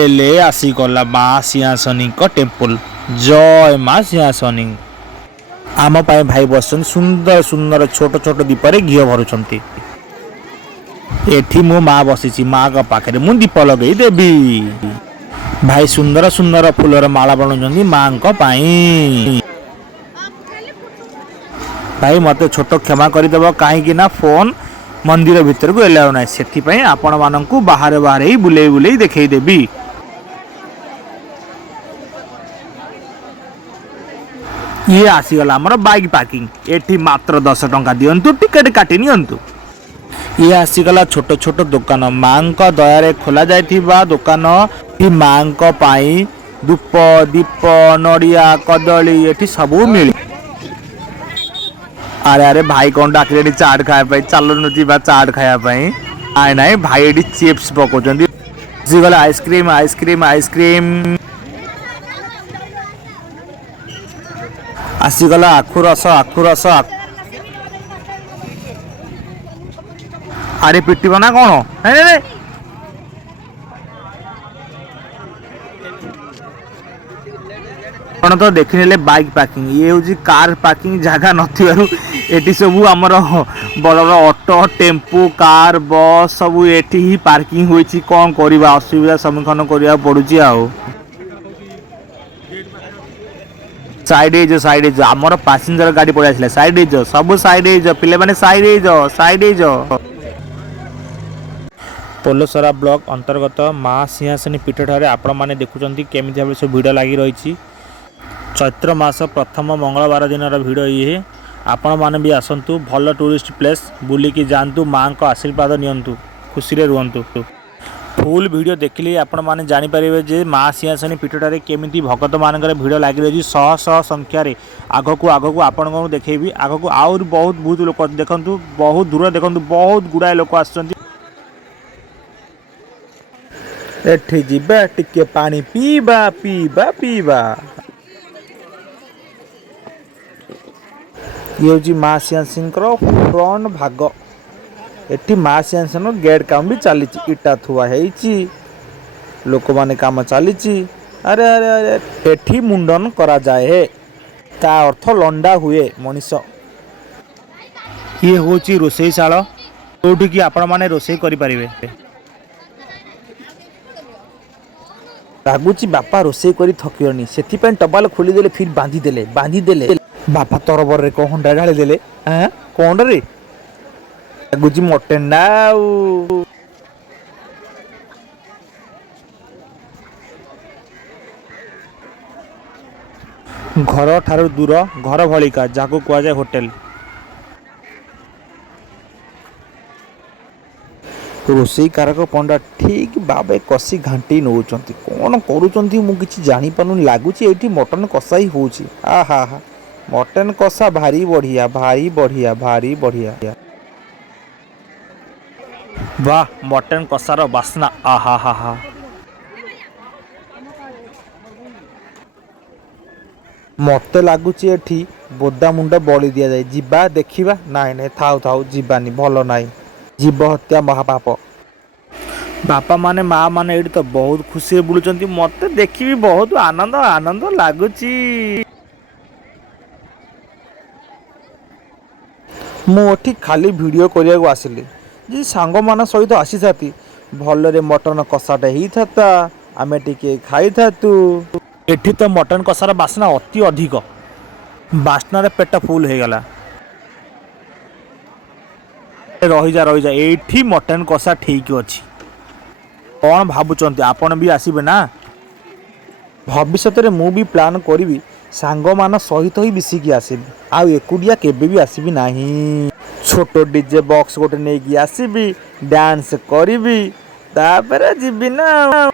हेले आसीगला माँ सिंहासनी टेम्पल। जय माँ सिंहासनी। आम पाई भाई बस सुंदर सुंदर छोट छोट दीपरे घी भरुंट। एठी मो माँ बसी माँ का पाखे मु दीप लगे देवी। भाई सुंदर सुंदर फूलर माला बनाऊँ माँ पाई। भाई मत छोट क्षमा करदेव कहीं फोन मंदिर भितर को एलाउ ना से आपण मानक बाहर बाहर ही बुले बुले देखईदेवी। ये आसीगला आमर बाइक पार्किंग। एठी मात्र 10 टंका दिंतु टिकेट काटी नियंतु। ये आसीगला छोट छोट दुकान माँ दया खोला जाइथिबा दुकान। माँ पाई धूप दीप नड़िया कदली एठी सबू मिले। अरे अरे भाई कौन डाक चाट खाया चलुन जा चाट खायापाई। आए ना भाई ये चिप्स पकाउं गला आइसक्रीम आइसक्रीम आइसक्रीम। आसीगला आखु रस आखु रस। अरे पिटिब ना कौन कौन तो देखने बाइक पार्किंग। ये हूँ कार पार्किंग जगह नथी सबू आमर बड़ बड़ ऑटो टेम्पू कार बस सबू एटी ही पार्किंग होइछि। कौन करवा असुविधा सम्मुखीन करने पड़ुछि। साइड आमर पैसेंजर गाड़ी पड़े आसला साइड सब साइड पिले माने साइड। पोलसरा ब्लॉक अंतर्गत माँ सिंहासनी पीठ ठारे आपण माने देखुचंती केमिति भाबे सब भिड़ लागी रही। चैत्र मास प्रथम मंगलवार दिन भिड़ ये। आपण माने भी आसंतु भल टूरिस्ट प्लेस बुलिकी जातु माँ को आशीर्वाद नियंतु खुशी रे रुहंतु। फुल वीडियो देखिले आपण माने जानि परिबे जे माँ सिंहासनी पीठटारे केमिति भगत मानकर भिड़ लागी रही। शह शह संख्यार आगकू आपण को देखैबी। आगकू आउर बहुत लोक देखंतु बहुत दूर देखंतु बहुत गुड़ाए लोक आछंती। एठी जिबा टिके पानी पीबा पीबा पीबा। ये हूँ माँ सिंहासनी फ्रंट भाग। एटी माँ सिंहासनी गेट काम भी चली इटा थुआ है लोक माने काम चली। अरे अरे अरे एठी मुंडन करा जाए ता अर्थ लंडा हुए मनीष। ये हूँ रोषेईशाला जोठी कि आपण माने रोषेई करि परिबे। लगुच बापा रोषेई करी थकिलनी से टबाल खोलीदेले फिर बांधीदेले बापा तरबर रे हंडा ढाली देले। कौन रे लगुच मटन ना घर ठारू दूर घर भलिका जहाँ कह जाए होटेल। रोषेई कारक पंडा ठीक भावे कषि घाटी नौ कौन करुँच मुझे जापार लगुच ये मटन कषा ही हूँ। आहा हा मटन कषा भारी बढ़िया भारी बढ़िया भारी बढ़िया। वाह मटन कषार बास्ना आहा हा हा। मत लगुच एठी बोदा मुंड बलि दि जाए जीवा देखा नाई थाऊ थाऊ जीवानी भल नाई जीव हत्या महापाप। बापा माने माँ माने ये तो बहुत खुशी बुलूं मत देखी बहुत आनंद आनंद लगुच। मुझे खाली वीडियो करने को आसिली जी सांग मान सहित आसी था भलरे मटन कषाटे ही था आमे टिके खाई थातु। एठी तो मटन कषार बास्ना अति अधिक बास्नार पेट फुल हो गला। रही जा एठी मटन कषा ठीक अच्छी। कौन भावुंट आपण भी आसबे ना भविष्य में मु भी प्लान करी सांग मान सहित ही मिसिकी आसबि आउ एकुटिया केबे भी आसबि नाही। छोट डीजे बॉक्स गोटे नहीं आसबि डांस करी तापर जीबी ना।